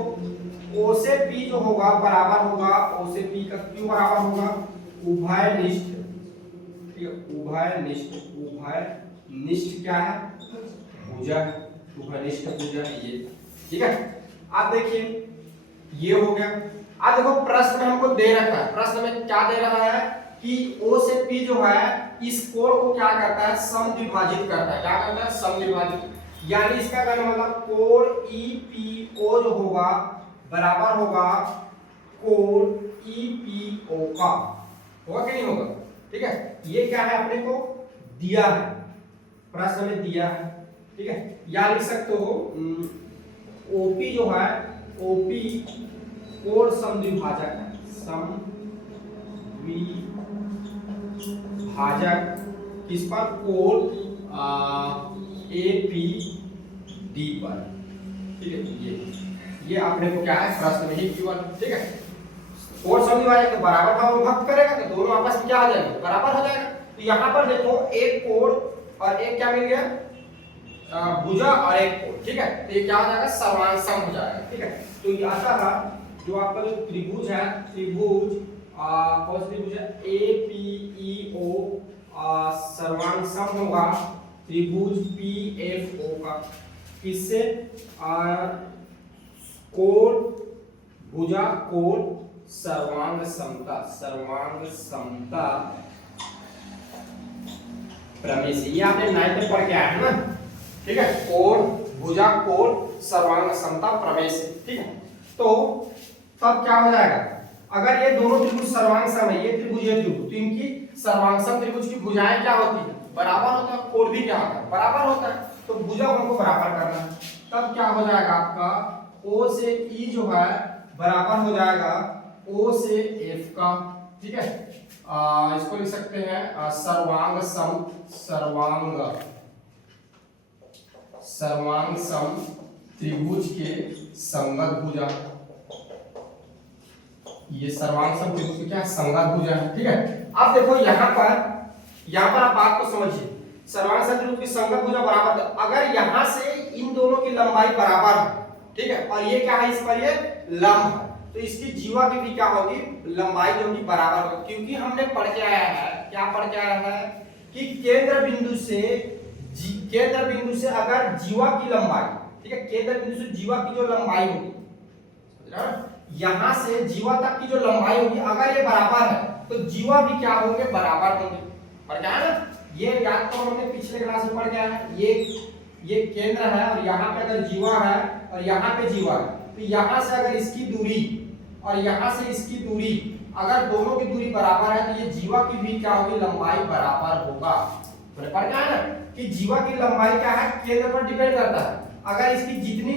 O से P जो होगा बराबर होगा, O से P का क्यों बराबर होगा, उभयनिष्ठ। ठीक है, उभयनिष्ठ क्या है, भुजा, उभयनिष्ठ भुजा ये। ठीक है, आप देखिए ये हो गया। अब देखो प्रश्न में हमको दे रखा है, प्रश्न में क्या दे रहा है कि O से P जो है इस कोण को क्या करता है, समद्विभाजित करता है। क्या करता है, समद्विभाजित, यानी इसका कहने मतलब कोण EPO जो होगा बराबर होगा कोण EPO का, होगा कि नहीं होगा। ठीक है, ये क्या है, अपने को दिया है, प्रश्न में दिया है। ठीक है, या लिख सकते हो OP जो है, OP कोण समद्विभाजक है, समद्विभाजक किस पर, कोण APD पर। ठीक है, ये अपने को क्या है, प्रश्न में ही गिवन। ठीक है, कोण समद्विभाजक तो बराबर भाव में भक्त करेगा तो दोनों आपस में क्या हो जाएगा, बराबर हो जाएगा। तो यहाँ पर देखो एक कोण और एक क्या मिल गया, भुजा और एक कोण। ठीक है, तो ये क्या हो जाएगा, समान सम हो जाएगा। ठीक है, तो ये अतः जो आपका जो त्रिभुज है, त्रिभुज कौन सा त्रिभुज है, APEO सर्वांग सम होगा त्रिभुज PFO का। किससे, कोण भुजा कोण सर्वांग समता प्रमेय से। ये आपने 9th में पढ़ के आया है ना। ठीक है, कोण भुजा कोण सर्वांग समता प्रमेय से। ठीक है, तो तब क्या हो जाएगा, अगर ये दोनों त्रिभुज सर्वांग सम है, ये त्रिभुज ये त्रिभुज, तो इनकी सर्वांग सम त्रिभुज की भुजाएं क्या होती है, बराबर होता है, कोण भी क्या होता है, बराबर होता है। तो भुजा हमको बराबर करना है, तब क्या हो जाएगा आपका O से E जो है बराबर हो जाएगा O से F का। ठीक है, इसको लिख सकते हैं सर्वांग सम त्रिभुज के संगत भुजा। ये सर्वांग सम त्रिभुज की क्या है, संगत भुजा है। ठीक है, अब देखो यहाँ पर आप बात को समझिए, सर्वांग सम त्रिभुज की संगत भुजा बराबर, अगर यहाँ से इन दोनों की लंबाई बराबर है, ठीक है, और ये क्या है, इस पर ये लंब है, तो इसकी जीवा की भी क्या होगी, लंबाई जो होगी बराबर होगी। क्योंकि हमने पढ़ के आया है, क्या पढ़ के आया है कि केंद्र बिंदु से अगर जीवा की लंबाई, ठीक है, केंद्र बिंदु से जीवा की जो लंबाई होगी, यहां से जीवा तक की जो लंबाई होगी, अगर ये बराबर है तो जीवा भी क्या होंगे, बराबर होंगे। पढ़ के आया ना, ये याद तो हमने पिछले क्लास में पढ़ के आया है। ये केंद्र है और यहाँ पे अगर जीवा है और यहाँ पे जीवा है, तो यहाँ से अगर इसकी दूरी और यहाँ से इसकी दूरी, अगर दोनों की दूरी बराबर है तो ये जीवा की भी क्या होगी, लंबाई बराबर होगा। तो पढ़ के आया ना कि जीवा की लंबाई क्या है, केंद्र पर डिपेंड करता है। अगर इसकी जितनी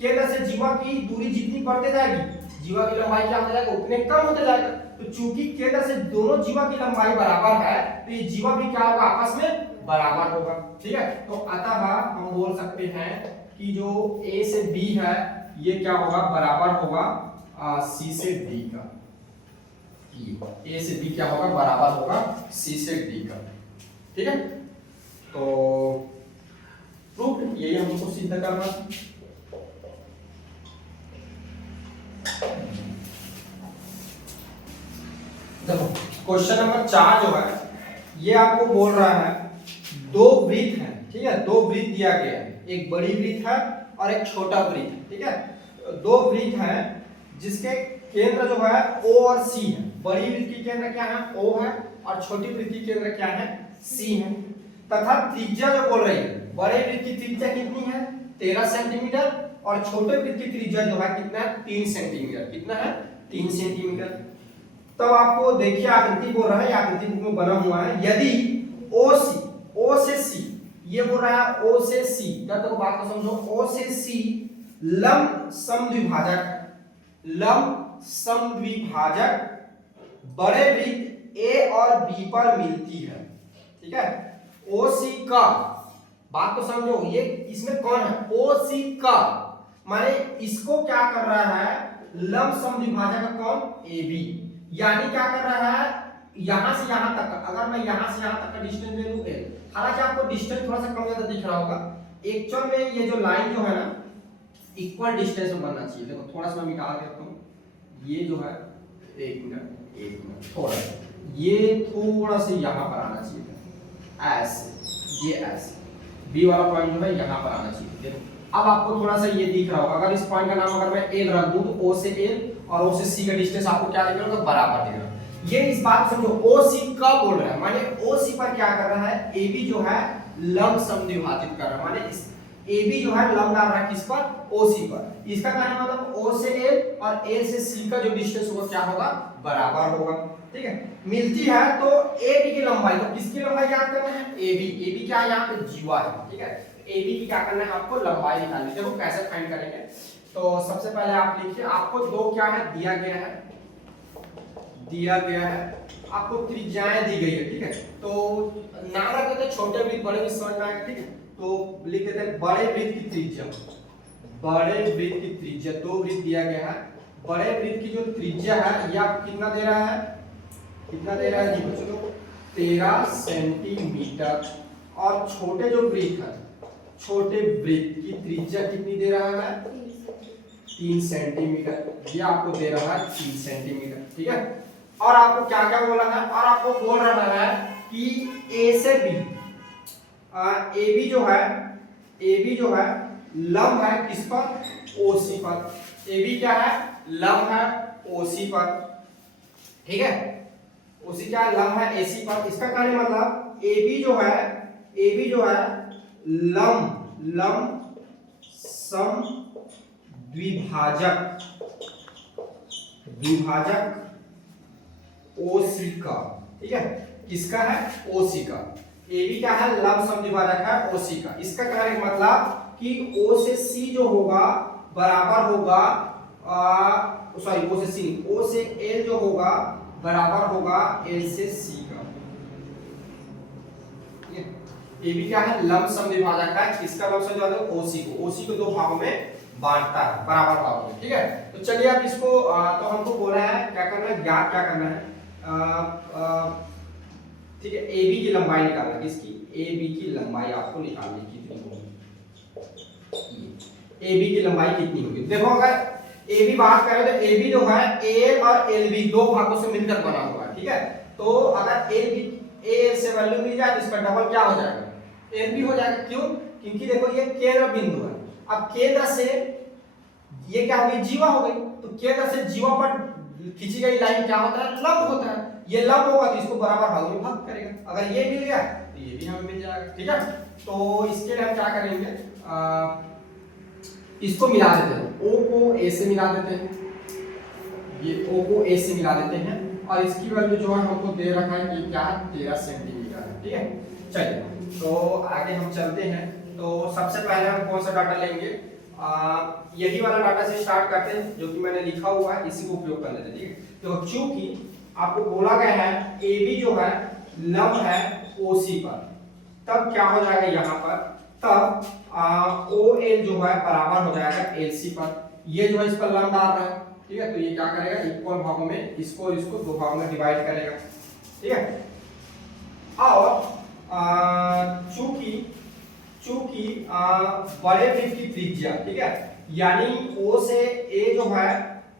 केंद्र से जीवा की दूरी जितनी बढ़ते जाएगी, जीवा की लंबाई क्या हो जाएगा, उतने कम होते जाएगा। तो चूंकि केंद्र से दोनों जीवा की लंबाई बराबर है, तो ये जीवा भी क्या होगा, आपस में बराबर होगा। ठीक है, तो अतः हम बोल सकते हैं कि जो A से B है ये क्या होगा, बराबर होगा C से D का। ई, ए से बी क्या होगा, बराबर होगा सी से डी का। ठीक है, तो प्रूफ यही हमको सिद्ध करना था। देखो क्वेश्चन नंबर 4 जो है ये आपको बोल रहा है दो वृत्त है, ठीक है, दो वृत्त दिया गया है, एक बड़ी वृत्त है और एक छोटा वृत्त है। ठीक है, दो वृत्त है जिसके केंद्र जो है O और C है। बड़ी वृत्त की केंद्र क्या है, O है, और छोटी वृत्त की केंद्र क्या है, C है। तथा त्रिज्या जो बोल रही है, बड़े वृत्त की त्रिज्या कितनी है, 13 सेंटीमीटर, और छोटे वृत्त की त्रिज्या जो है कितना है, 3 सेंटीमीटर। कितना है, 3 सेंटीमीटर। तब आपको देखिए आकृति बोल रहा है, आकृति बुक में बना हुआ है, यदि O से C, ये बोल रहा है O से C, क्या तो बात को समझो, O से C लंब समद्विभाजक है, लंब समद्विभाजक बड़े वृत्त A और B पर मिलती है। ठीक है, OC का, बात को समझो, ये इसमें कौन है, OC का, माने इसको क्या कर रहा है, लंब समद्विभाजक कौन, AB, यानी क्या कर रहा है, यहां से यहां तक का, अगर मैं यहां से यहां तक का डिस्टेंस ले लूं L, हालांकि आपको डिस्टेंस थोड़ा सा कम ज्यादा दिख रहा होगा, एक्चुअल में ये जो लाइन जो है ना इक्वल डिस्टेंस में बनना चाहिए। देखो थोड़ा सा मैं निकाल देता हूं, ये जो है, एक मिनट थोड़ा ये थोड़ा सा यहां पर आना चाहिए, ऐसे, ये ऐसे बी वाला पॉइंट जो है यहां पर आना चाहिए। देखो अब आपको थोड़ा सा ये दिख रहा होगा, अगर इस पॉइंट का नाम अगर मैं L रख दूं तो O से L और O से C का डिस्टेंस आपको क्या दिख रहा होगा, बराबर दिख रहा है। ये इस बात समझो, OC का बोल रहा है, माने OC पर क्या कर रहा है, AB जो है लंब समद्विभाजित कर रहा है, माने इस AB जो है लंब डाल रहा है किस पर, OC पर। इसका कहने मतलब O से L और A से C का जो डिस्टेंस होगा क्या होगा, बराबर होगा। ठीक है, मिलती है तो AB की लंबाई, तो किसकी लंबाई याद करना है, AB क्या है, यहाँ पे जीवा है। ठीक है, AB की क्या करना है, आपको लंबाई निकालनी है। देखो कैसे फाइंड करेंगे, तो सबसे पहले आप लिखिए, आपको दो क्या है दिया गया है, आपको त्रिज्याएं दी गई है। ठीक है, तो नाम रख देते हैं छोटे वृत्त, बड़े वृत्त समझ में आएगा। ठीक है, तो लिख देते हैं बड़े वृत्त की त्रिज्या, दो वृत्त दिया गया है, बड़े वृत्त की जो त्रिज्या है ये आपको कितना दे रहा है, जी बच्चों, 13 सेंटीमीटर, और छोटे जो वृत्त है, छोटे वृत्त की त्रिज्या कितनी दे रहा है, 3 सेंटीमीटर, ये आपको दे रहा है 3 सेंटीमीटर। ठीक है, और आपको क्या क्या बोला है, और आपको बोल रहा है कि A से B, AB जो है लंब है किस पर, OC पर। AB क्या है, लंब है OC पर। ठीक है, OC क्या है, लंब है AC पर। इसका कहने मतलब AB जो है लंब सम द्विभाजक OC का। ठीक है, किसका है, OC का। AB क्या है, लंब समद्विभाजक है OC का। इसका कहने का मतलब कि O से C जो होगा बराबर होगा, O से L जो होगा बराबर होगा L से C का। AB क्या है, लंब समद्विभाजक है, किसका लंब समद्विभाजक, OC को दो भागों में बांटता है, बराबर भागों में। ठीक है, तो चलिए अब इसको तो हमको बोला है क्या करना है, ज्ञात क्या करना है, ठीक है, AB की लंबाई निकालना, किसकी, AB की लंबाई आपको निकालनी, कितनी होगी, AB की लंबाई कितनी होगी। देखो अगर AB बात करें तो AB जो है AL और LB दो भागों से मिलकर बना हुआ है। ठीक है, तो अगर AL से वैल्यू मिल जाए तो इसका डबल क्या हो जाएगा, LB हो जाएगा। क्यों, क्योंकि देखो ये केंद्र बिंदु है, अब केंद्र से ये क्या हो गई, जीवा हो गई, तो केंद्र से जीवा पर खींची गई लाइन क्या होता है, लंब होता है। ये लंब होगा तो इसको बराबर भागों में भाग करेगा, अगर ये मिल गया तो ये भी हमें मिल जाएगा। ठीक है, तो इसके लिए हम क्या करेंगे, इसको मिला देते हैं, O को A से मिला देते हैं, ये O को A से मिला देते हैं, और इसकी वैल्यू जो है हमको दे रखा है कि क्या है, 13 सेंटीमीटर है। ठीक है, चलिए तो आगे हम चलते हैं। तो सबसे पहले हम कौन सा डाटा लेंगे, यही वाला डाटा से स्टार्ट करते हैं जो कि मैंने लिखा हुआ है, इसी को उपयोग कर लेते हैं। ठीक है, तो चूंकि आपको बोला गया है AB जो है लंब है OC पर, तब क्या हो जाएगा यहाँ पर, तब OL जो है बराबर हो जाएगा LC पर। ये जो है इस पर लंब डाल रहा है, ठीक है। तो ये क्या करेगा, इक्वल भागों में इसको और इसको दो भागों में डिवाइड करेगा, ठीक है। और चूंकि बड़े वृत्त की त्रिज्या, ठीक है, यानी O से A जो है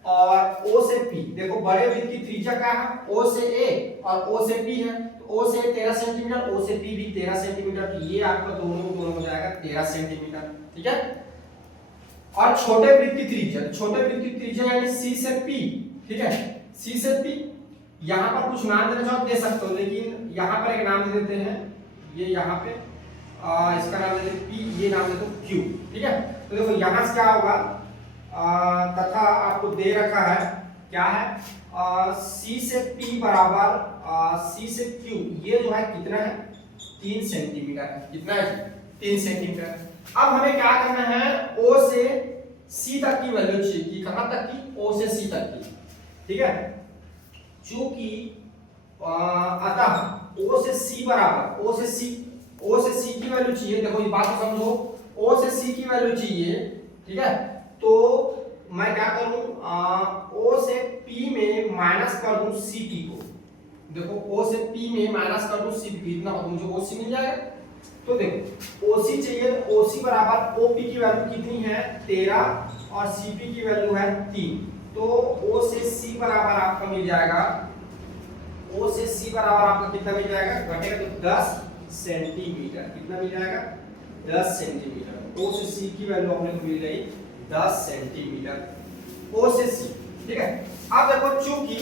और O से P, देखो बड़े वृत्त की त्रिज्या क्या है, O से A और O से P है। तो O से 13 सेंटीमीटर, O से P भी 13 सेंटीमीटर, तो ये आपका दोनों हो जाएगा 13 सेंटीमीटर, ठीक है। और छोटे वृत्त की त्रिज्या यानी C से P, ठीक है, C से P, यहाँ पर कुछ नाम देना चाहो दे सकते हो, लेकिन यहाँ पर एक नाम दे देते हैं, ये यहाँ पे इसका नाम दे देते P, ये नाम दे दो Q, ठीक है। तो देखो यहाँ से क्या होगा, तथा आपको दे रखा है क्या है, C से P बराबर C से Q, ये जो है कितना है, 3 सेंटीमीटर है। कितना है, 3 सेंटीमीटर। अब हमें क्या करना है, O से C तक की वैल्यू चाहिए, कहां तक की, O से C तक की, ठीक है। चूंकि अतः O से C बराबर O से C की वैल्यू चाहिए, देखो ये बात को समझो, O से C की वैल्यू चाहिए, ठीक है। तो मैं क्या करूं, O से P में माइनस कर दूं CP को, देखो O से P में माइनस कर दूं CP, इतना मुझे OC मिल जाएगा। तो देखो OC चाहिए, OC बराबर OP की वैल्यू कितनी है, 13 और CP की वैल्यू है 3, तो O से C बराबर आपका मिल जाएगा, O से C बराबर आपका कितना मिल जाएगा, घटेगा तो 10 सेंटीमीटर, कितना मिल जाएगा, 10 सेंटीमीटर। O से C की वैल्यू अपने को मिल गई 10 सेंटीमीटर, O से C, ठीक है। अब देखो चूंकि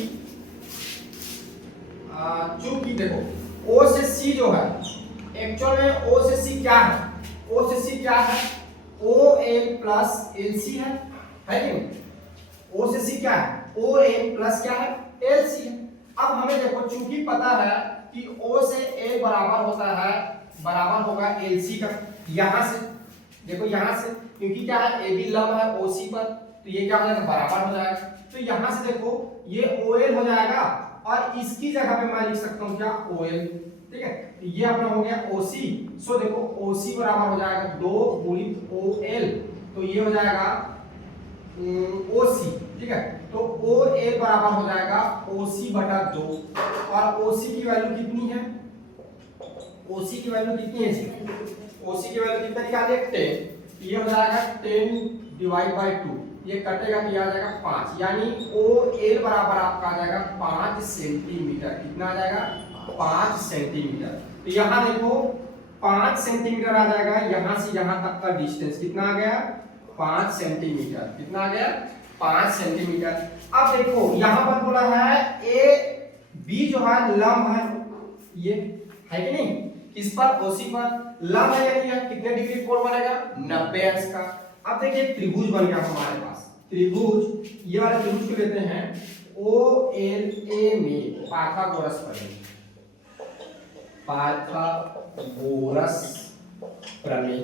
देखो O से C जो है, एक्चुअल में O से C क्या है, O से C क्या है, OL प्लस LC है कि नहीं। O से C क्या है, OL प्लस क्या है, LC है। अब हमें देखो चूंकि पता है कि O से A बराबर होता है, बराबर होगा LC का, यहां से देखो, यहां से क्योंकि क्या है, AB लंब है OC पर, तो ये क्या हो जाएगा, बराबर हो जाएगा। तो यहां से देखो ये OL हो जाएगा और इसकी जगह पे मैं लिख सकता हूं क्या, OL, ठीक है। तो ये अपना हो गया OC, सो देखो OC बराबर हो जाएगा 2 गुणित OL, तो ये हो जाएगा OC, ठीक है। तो OL बराबर हो जाएगा OC बटा 2, और OC की वैल्यू कितनी है, OC की वैल्यू कितनी है जी, OC की वैल्यू कितना निकाले, 10, ये हो जाएगा 10 डिवाइड बाय 2, ये कटेगा तो आ जाएगा 5, यानी OL बराबर आपका आ जाएगा 5 सेंटीमीटर, कितना आ जाएगा, 5 सेंटीमीटर। तो यहाँ देखो 5 सेंटीमीटर आ जाएगा, यहाँ से यहाँ तक का डिस्टेंस कितना आ गया, 5 सेंटीमीटर, कितना आ गया, 5 सेंटीमीटर। अब देखो यहाँ पर बोला है ए बी जो है लंब है, ये है कि नहीं, किस पर, OC पर लंब है, यानी कितने डिग्री कोण बनेगा, 90 अंश का। अब देखिए त्रिभुज बन गया हमारे पास, त्रिभुज, ये वाला त्रिभुज को लेते हैं OLA में पाइथागोरस प्रमेय, पाइथागोरस प्रमेय,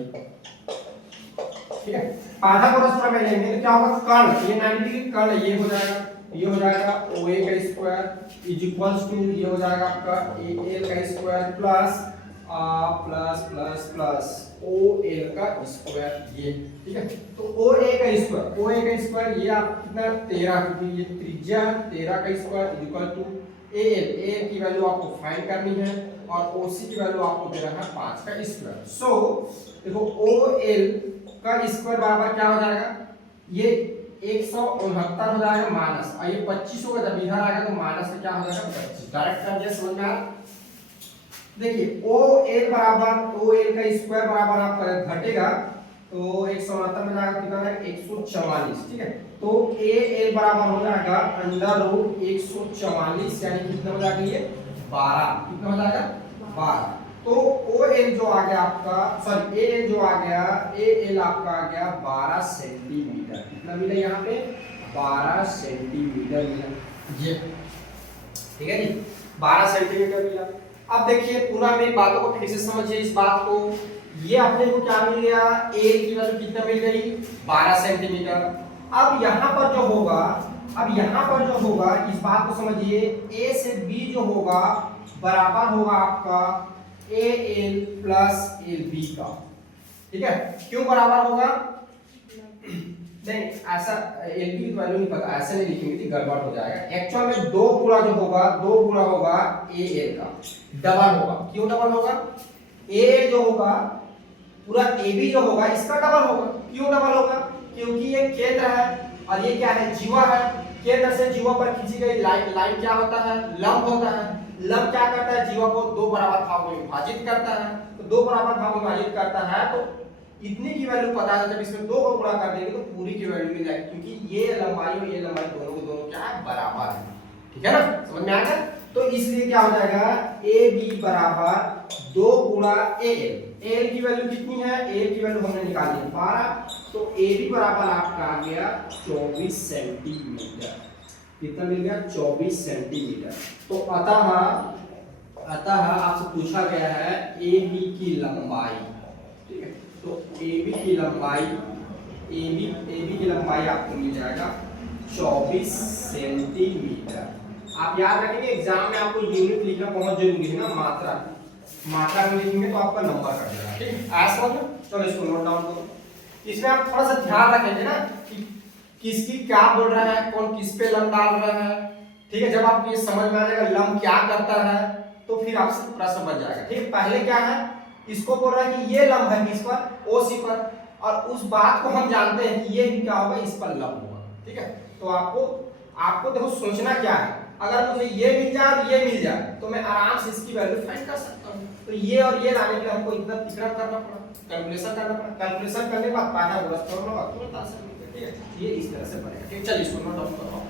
ठीक है। पाइथागोरस प्रमेय लेंगे तो क्या होगा, कर्ण, ये 90 डिग्री कर्ण, ये हो जाएगा, ये हो जाएगा OA का स्क्वायर इज इक्वल्स टू, ये हो जाएगा आपका AL का square plus plus plus plus OL का स्क्वायर, ये ठीक है। तो OA का स्क्वायर ये आप कितना 13, क्योंकि ये त्रिज्या 13 का square is equal to AL की वैल्यू आपको फाइंड करनी है और OC की वैल्यू आपको दे रहा है 5 का स्क्वायर। सो देखो OL का स्क्वायर बराबर क्या हो जाएगा, ये 169 हो जाएगा माइनस, और ये 25 होगा, जब इधर आएगा तो माइनस से क्या हो जाएगा 25, डायरेक्ट कर दिया, समझ में आ रहा। देखिए OL का स्क्वायर बराबर आपका घटेगा तो 169 में जाएगा, कितना है 144, ठीक है। तो AL बराबर हो जाएगा अंडर रूट 144, यानी कितना हो जाएगा, ये 12, कितना हो जाएगा 12। तो OL जो आ गया आपका, सॉरी AL जो आ गया, AL आपका आ गया 12 सेंटीमीटर, कितना मिला यहाँ पे, 12 सेंटीमीटर मिला, ये ठीक है जी, 12 सेंटीमीटर मिला। अब देखिए पूरा मेरी बातों को फिर से समझिए इस बात को, ये अपने को क्या मिल गया, A की वैल्यू कितना मिल गई, 12 सेंटीमीटर। अब यहाँ पर जो होगा, इस बात को समझिए, A से B जो होगा बराबर होगा आपका AL प्लस AB का, ठीक है। क्यों बराबर होगा, नहीं ऐसा एल की वैल्यू नहीं पता, ऐसे नहीं लिखेंगे थी, गड़बड़ हो जाएगा। एक्चुअल में दो गुणा जो होगा, दो गुणा होगा ए एल का, डबल होगा। क्यों डबल होगा? ए जो होगा पूरा ए बी जो होगा इसका डबल होगा। क्यों डबल होगा? क्योंकि ये केंद्र है और ये क्या है? जीवा है। केंद्र से जीवा पर खींची गई लाइन, लाइन क्या होता है? लंब होता है। लंब क्या करता है? जीवा को दो बराबर भागों में विभाजित करता है। तो दो बराबर भागों में विभाजित करता है तो इतनी की वैल्यू पता है, जब इसमें दो को गुणा कर देंगे तो पूरी की वैल्यू मिल जाएगी, क्योंकि ये लंबाई और ये लंबाई दोनों को दोनों क्या है? बराबर है। ठीक है ना, समझ में आ गया? तो इसलिए क्या हो जाएगा? ए बी बराबर 2 गुणा ए एल। ए एल की वैल्यू कितनी है? ए एल की वैल्यू हमने निकाली है 12, तो ए बी बराबर आपका आ गया 24 सेंटीमीटर। कितना मिल गया? 24 सेंटीमीटर। तो अतः आपसे पूछा गया है ए बी की लंबाई। ठीक है, तो ए बी की लंबाई, ए बी की लंबाई आपको मिल जाएगा 24 सेंटीमीटर। आप याद रखेंगे एग्जाम में आपको यूनिट लिखना बहुत जरूरी है ना, मात्रा मात्रा में लिखेंगे तो आपका नंबर कट जाएगा। ठीक है, ऐसा समझ। चलो इसको नोट डाउन करो। इसमें आप थोड़ा सा ध्यान रखेंगे ना कि किसकी क्या बोल रहा है, कौन किस पे लंब डाल रहा है। ठीक है, जब आपको ये समझ में आ जाएगा लंब क्या करता है तो फिर आपसे प्रश्न बन जाएगा। ठीक, पहले क्या है? इसको बोल रहा है कि ये लंब है किस पर? OC पर, और उस बात को हम जानते हैं कि ये भी क्या होगा? इस पर लंब होगा। ठीक है, तो आपको देखो सोचना क्या है, अगर मुझे ये मिल जाए और ये मिल जाए तो मैं आराम से इसकी वैल्यू फाइंड कर सकता हूँ। तो ये और ये लाने के लिए हमको इतना तिकड़ा करना पड़ा, कैलकुलेशन करना पड़ा। कैलकुलेशन करने के बाद पाइथागोरस थ्योरम लगा तुरंत आंसर मिल गया। ठीक है, ये इस तरह से बनेगा। ठीक, चलिए इसको नोट डाउन करो।